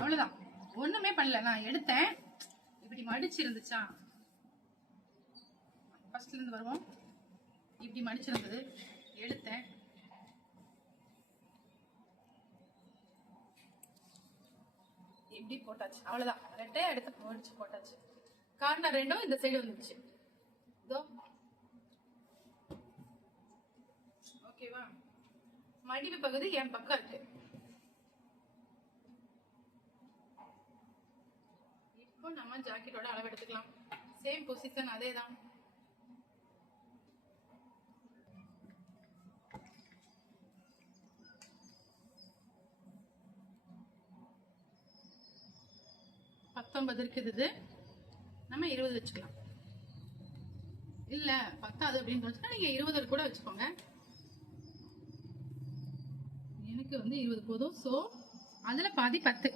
அவ்வளவுதான். ஒண்ணுமே பண்ணல. நான் எடுத்தேன். இப்படி மடிச்சு இருந்துச்சா ஃபர்ஸ்ட்ல இருந்து வருவோம். இப்படி மடிச்சிருந்தது. எடுத்தேன். இப்படி போட்டாச்சு. அவ்வளவுதான். ரெட்டையா எடுத்து மடிச்சு போட்டாச்சு. கார்னர் ரெண்டும் இந்த சைடு வந்துச்சு இதோ. ஓகேவா மடிவு பகுதி என் பக்கம் இருக்கு இப்போ நம்ம ஜாக்கெட்டோட அளவு எடுத்துக்கலாம் சேம் பொசிஷன் அதே தான் பத்தொன்பது இருக்குது இது. நம்ம இருபது வச்சுக்கலாம். இல்ல பத்தாது அப்படின்னு வச்சுன்னா நீங்க இருபது கூட வச்சுக்கோங்க. எனக்கு வந்து இருபது போதும். சோ அதுல பாதி பத்து.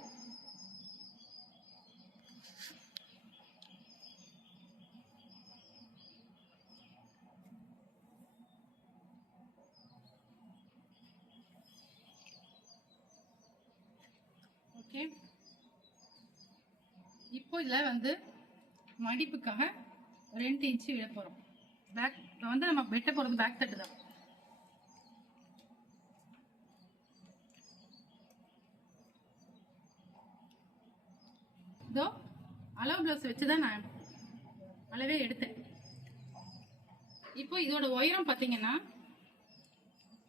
ஓகே. இப்போ இதில் வந்து மடிப்புக்காக ரெண்டு இன்ச்சு விட போகிறோம் பேக் இப்போ வந்து நம்ம வெட்ட போகிறது பேக் தட்டு தான். இதோ அளவு பிளவுஸ் வச்சு தான் நான் அளவே எடுத்தேன். இப்போ இதோட உயரம் பார்த்தீங்கன்னா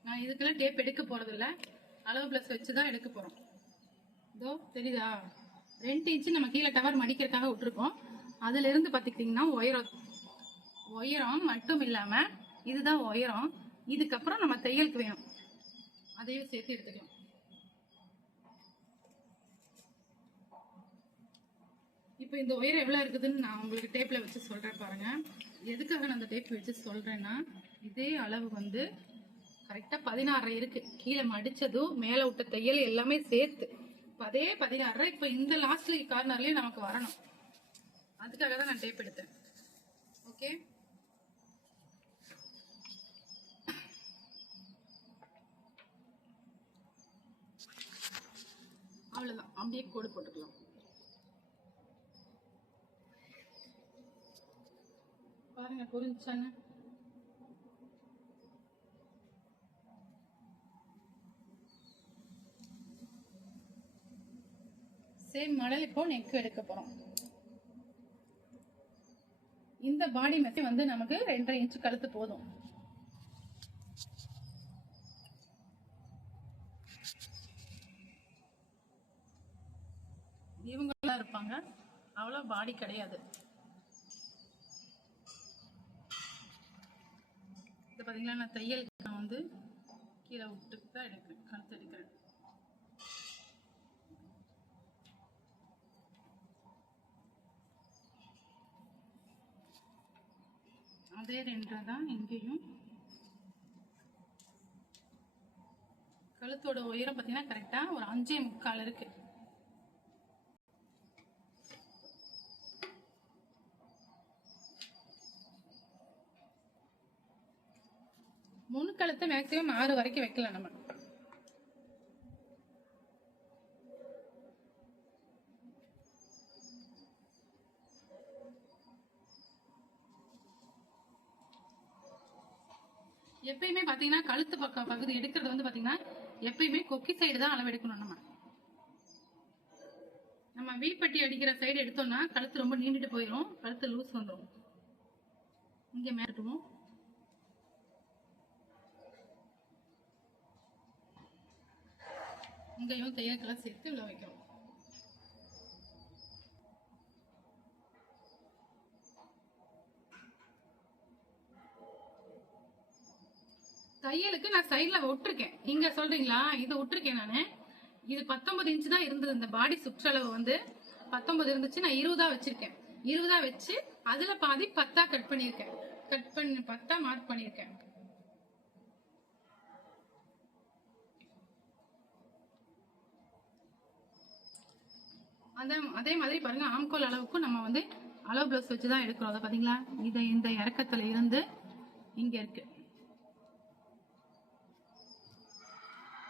நான் இதுக்கெல்லாம் டேப் எடுக்க போகிறதில்ல அளவு ப்ளஸ் வச்சு தான் எடுக்க போகிறோம் இதோ தெரியுதா? ரெண்டு இன்ச்சு நம்ம கீழே டவர் மடிக்கிறதுக்காக விட்டுருக்கோம். அதுல இருந்து பார்த்துக்கிட்டிங்கன்னா உயரம் உயரம் மட்டும் இல்லாம இதுதான் உயரம். இதுக்கப்புறம் நம்ம தையலுக்கு வேணும். அதையும் சேர்த்து எடுத்துக்கலாம். இப்போ இந்த உயரம் எவ்வளோ இருக்குதுன்னு நான் உங்களுக்கு டேப்பில் வச்சு சொல்கிறேன் பாருங்கள் எதுக்காக நான் அந்த டேப் வச்சு சொல்கிறேன்னா இதே அளவு வந்து கரெக்டாக பதினாறு இருக்குது கீழே மடித்ததும் மேலே விட்ட தையல் எல்லாமே சேர்த்து இப்ப அதே பதினாறு இப்ப இந்த லாஸ்ட் கார்னர்லயே நமக்கு வரணும். அதுக்காக தான் நான் டேப் எடுத்தேன். ஓகே அவ்வளவுதான். அப்படியே கோடு போட்டுக்கலாம். பாருங்க புரிஞ்சானு சேம் மாடல் இப்போ நெக் எடுக்க போறோம். இந்த பாடி மெத்தை வந்து நமக்கு ரெண்டரை இன்ச் கழுத்து போதும். இவங்க இருப்பாங்க. அவ்வளவு பாடி கிடையாது. இது பாத்தீங்களா நான் தையல் நான் வந்து கீழே விட்டு தான் எடுக்கிறேன் கழுத்து எடுக்கிறேன் அதே ரெண்டரை தான் இங்கேயும். கழுத்தோட உயரம் பார்த்தீங்கன்னா கரெக்டாக ஒரு அஞ்சே முக்கால் இருக்கு. முன்கழுத்தை மேக்ஸிமம் ஆறு வரைக்கும் வைக்கலாம் நம்ம எப்பயுமே பாத்தீங்கன்னா கழுத்து பக்கம் பகுதி எடுக்கிறது வந்து பாத்தீங்கன்னா எப்பயுமே கொக்கி சைடு தான் அளவு எடுக்கணும் நம்ம. நம்ம வீப்பட்டி அடிக்கிற சைடு எடுத்தோம்னா கழுத்து ரொம்ப நீண்டுட்டு போயிடும் கழுத்து லூஸ் வந்துடும் இங்க மேட்டுவோம் இங்கேயும் தையல்கெல்லாம் சேர்த்து உள்ள வைக்கிறோம். தையலுக்கு நான் சைட்ல விட்டுருக்கேன் இங்க சொல்றீங்களா? இது விட்டுருக்கேன் நானு. இது பத்தொன்பது இன்ச்சு தான் இருந்தது. இந்த பாடி சுற்றளவு வந்து பத்தொன்பது இருந்துச்சு. நான் இருபதா வச்சிருக்கேன். இருபதா வச்சு அதுல பாதி பத்தா கட் பண்ணியிருக்கேன். கட் பண்ணி பத்தா மார்க் பண்ணியிருக்கேன். அதே அதே மாதிரி பாருங்க ஆம்கோல் அளவுக்கு நம்ம வந்து அளவு பிளவுஸ் வச்சு தான் எடுக்கிறோம். அதை பாத்தீங்களா? இதை இந்த இறக்கத்துல இருந்து இங்க இருக்கு.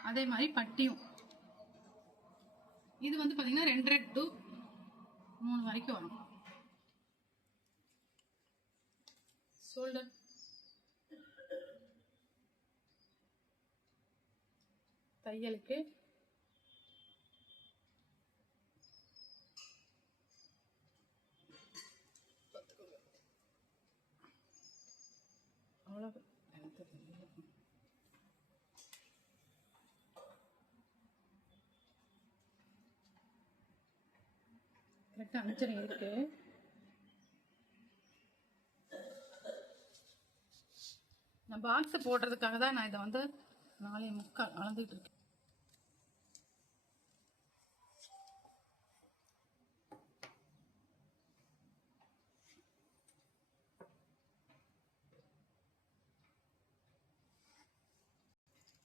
அதே மாதிரி பட்டியும். இது வந்து பார்த்தீங்கன்னா ரெண்டரை டு மூணு வரைக்கும் வரும். ஷோல்டர் தையலுக்கு அவ்வளோ எனக்கு தெரியல. கரெக்டாக இருக்கு. நான் பாக்ஸ் போடுறதுக்காக தான் நான் இதை வந்து நாளை முக்கால் அளந்துட்டு இருக்கேன்.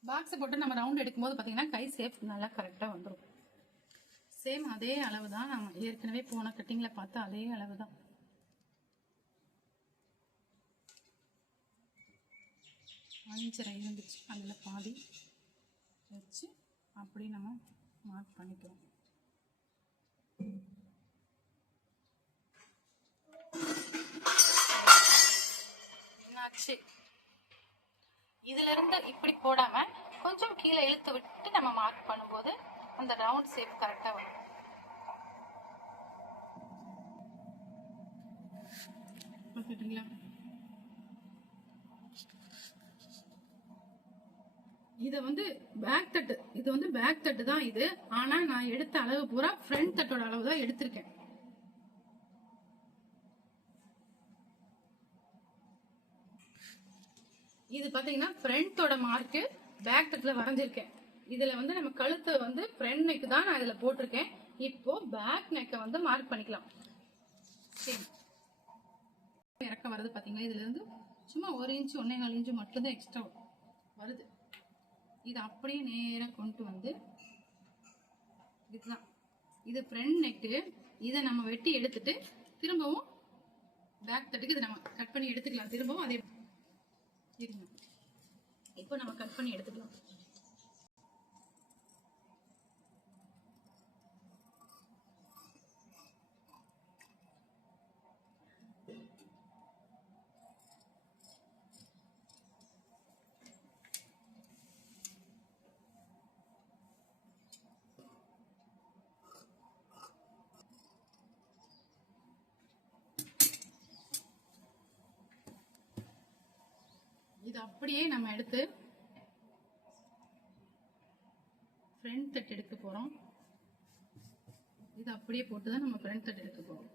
பாக்ஸ் போட்டு நம்ம ரவுண்ட் எடுக்கும்போது பார்த்தீங்கன்னா கை சேஃப் நல்லா கரெக்டாக வந்துடும் சேம் அதே அளவு தான் நம்ம ஏற்கனவே போன கட்டிங்கில் பார்த்த அதே அளவு தான் அஞ்சரை இருந்துச்சு. அதில் பாதி வச்சு அப்படி நம்ம மார்க் பண்ணிக்கிறோம். என்னாச்சு? இதுல இருந்து இப்படி போடாம கொஞ்சம் கீழே இழுத்து விட்டு நம்ம மார்க் பண்ணும்போது அந்த ரவுண்ட் ஷேப் கரெக்டாக வரும். பார்த்துட்டீங்களா? இதை வந்து பேக் தட்டு இது வந்து பேக் தட்டு தான் இது. ஆனா நான் எடுத்த அளவு பூரா ஃப்ரண்ட் தட்டோட அளவு தான் எடுத்திருக்கேன். இது பாத்தீங்கன்னா ஃப்ரண்டோட மார்க்கு பேக் தட்டுல வரைஞ்சிருக்கேன். இதுல வந்து நம்ம கழுத்தை வந்து ஃப்ரண்ட் நெக் தான் நான் இதுல போட்டிருக்கேன். இப்போ பேக் நெக்கை வந்து மார்க் பண்ணிக்கலாம். சரி. இறக்க வருது பாத்தீங்களா? இதுல இருந்து சும்மா ஒரு இன்ச்சு ஒன்னே கால் இன்ச்சு மட்டும்தான் எக்ஸ்ட்ரா வருது. இது அப்படியே நேராக கொண்டு வந்து இதுதான். இது ஃப்ரண்ட் நெக்கு இதை நம்ம வெட்டி எடுத்துட்டு திரும்பவும் பேக் தட்டுக்கு இதை நம்ம கட் பண்ணி எடுத்துக்கலாம். திரும்பவும் அதே இருங்க. இப்போ நம்ம கட் பண்ணி எடுத்துக்கலாம். அப்படியே நம்ம எடுத்து ஃப்ரண்ட் தட் எடுக்க போறோம். இது அப்படியே போட்டு தான் நம்ம ஃப்ரண்ட் தட் எடுக்க போறோம்.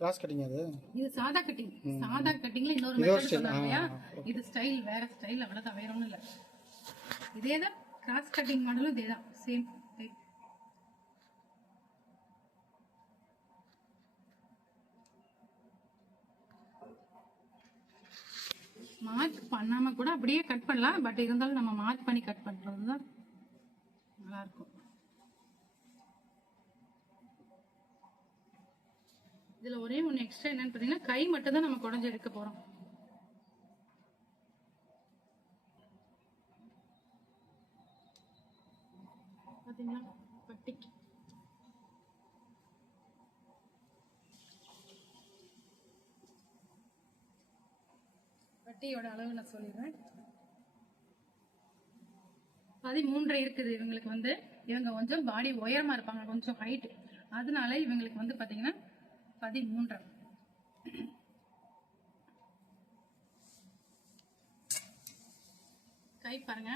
கிராஸ் கட்டிங் அது? இது சாதா கட்டிங் சாதா கட்டிங்ல இன்னொரு மெத்தட் ஆ, இது ஸ்டைல் வேற ஸ்டைல் அவ்வளவுதான் வேற ஒண்ணும் இல்ல. இதே தான் கிராஸ் கட்டிங் மாடலும் இதே தான் சேம் டைப் மார்க் பண்ணாம கூட அப்படியே கட் பண்ணலாம். பட் இருந்தாலும் நம்ம மார்க் பண்ணி கட் பண்றது தான் நல்லா இருக்கும். இதுல ஒரே ஒண்ணு எக்ஸ்ட்ரா என்னன்னு பாத்தீங்கன்னா கை மட்டும் தான் நம்ம குடஞ்சு எடுக்க போறோம். பாத்தீங்களா? பட்டியோட அளவு நான் சொல்லிடுறேன். பதிமூன்று இருக்குது இவங்களுக்கு வந்து. இவங்க கொஞ்சம் பாடி உயரமா இருப்பாங்க கொஞ்சம் ஹைட் அதனால இவங்களுக்கு வந்து பாத்தீங்கன்னா பதிமூன்றரை கை பாருங்க.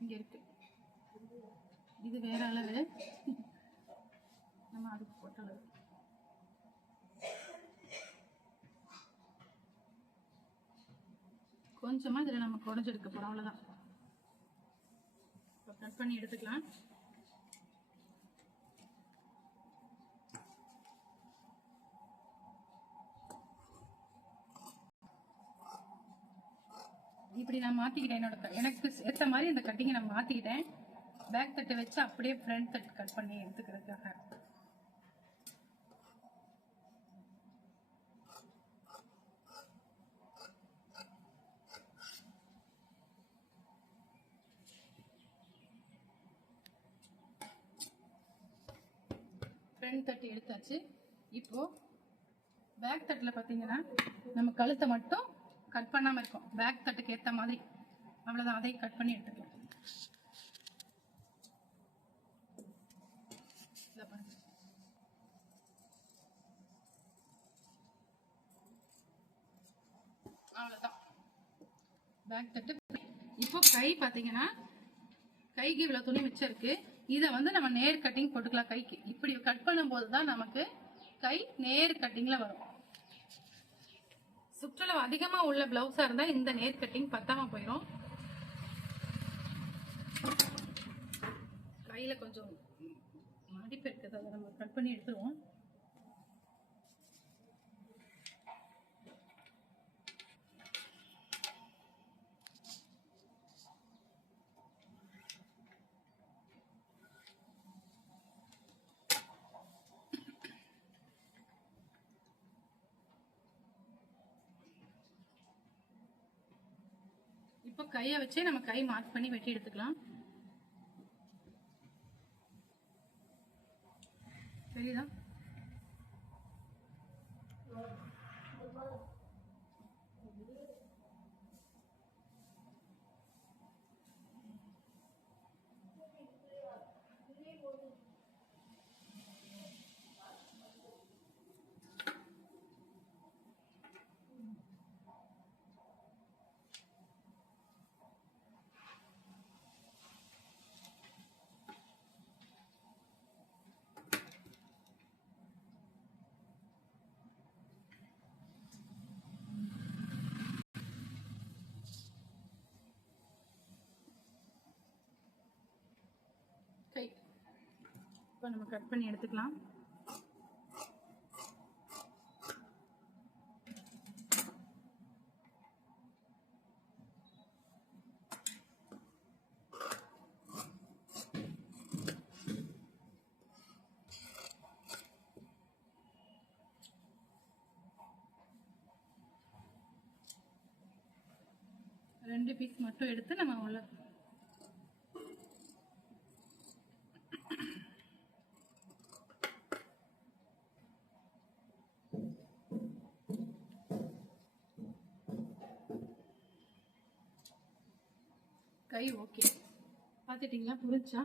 இங்க இருக்கு. இது வேற அளவு. நம்ம அதுக்கு போட்ட அளவு கொஞ்சமா இதுல நம்ம குறைஞ்செடுக்க போறோம் அவ்வளவுதான். இப்போ கட் பண்ணி எடுத்துக்கலாம். இப்படி நான் மாத்திக்கிட்டேன் என்னோட க- எனக்கு ஏற்ற மாதிரி இந்த கட்டிங்கை நான் மாத்திக்கிட்டேன். பேக் தட்டை வச்சு அப்படியே ஃப்ரண்ட் தட் கட் பண்ணி எடுத்துக்கிறதுக்காக. ஃப்ரண்ட் தட்டு எடுத்தாச்சு. இப்போ பேக் தட்டில் பார்த்தீங்கன்னா நம்ம கழுத்தை மட்டும் கட் பண்ணாமல் இருக்கும். பேக் தட்டுக்கு ஏற்ற மாதிரி. அவ்வளோதான் அதையும் கட் பண்ணி எடுத்துக்கலாம். அவ்வளோதான் பேக் தட்டு இப்போ கை பார்த்தீங்கன்னா கைக்கு இவ்வளோ துணி மிச்சம் இருக்கு. இதை வந்து நம்ம நேர் கட்டிங் போட்டுக்கலாம் கைக்கு. இப்படி கட் பண்ணும்போது தான் நமக்கு கை நேர் கட்டிங்கில் வரும். சுற்றுலா அதிகமாக உள்ள பிளவுஸாக இருந்தால் இந்த நேர் கட்டிங் பத்தாமல் போயிடும் கையில் கொஞ்சம் மடிப்பு இருக்குது. அதை நம்ம கட் பண்ணி எடுத்துருவோம். இப்போ கையை வச்சே நம்ம கை மார்க் பண்ணி வெட்டி எடுத்துக்கலாம். தெரியுதா கை இப்போ நம்ம கட் பண்ணி எடுத்துக்கலாம். ரெண்டு பீஸ் மட்டும் எடுத்து நம்ம உள்ள பார்த்துட்டிங்களா புரிச்சா